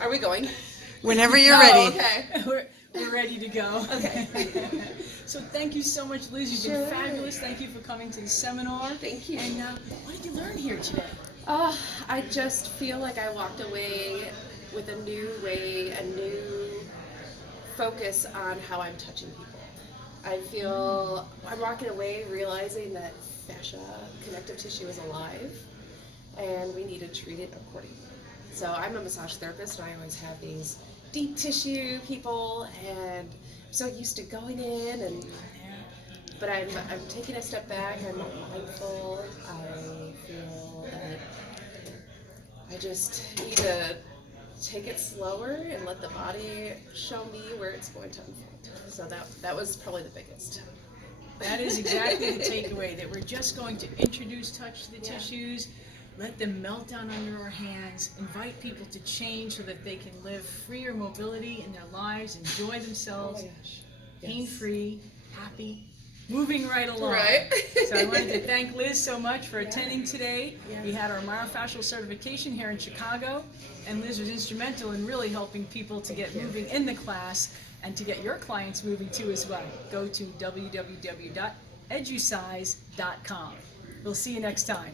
Are we going? Whenever you're ready. Okay. We're ready to go. Okay. So thank you so much, Liz. You've been fabulous. Thank you for coming to the seminar. Thank you. And what did you learn here today? I just feel like I walked away with a new way, a new focus on how I'm touching people. I feel I'm walking away realizing that fascia, connective tissue, is alive, and we need to treat it accordingly. So I'm a massage therapist, and I always have these deep tissue people, and I'm so used to going in, but I'm taking a step back. I'm more mindful. I feel that I just need to take it slower and let the body show me where it's going to unfold. So that was probably the biggest. That is exactly the takeaway, that we're just going to introduce touch to the tissues, let them melt down under our hands, invite people to change so that they can live freer mobility in their lives, enjoy themselves, pain-free, happy, moving right along. Right. So I wanted to thank Liz so much for attending today. We had our myofascial certification here in Chicago, and Liz was instrumental in really helping people to get moving in the class and to get your clients moving too as well. Go to www.educise.com. We'll see you next time.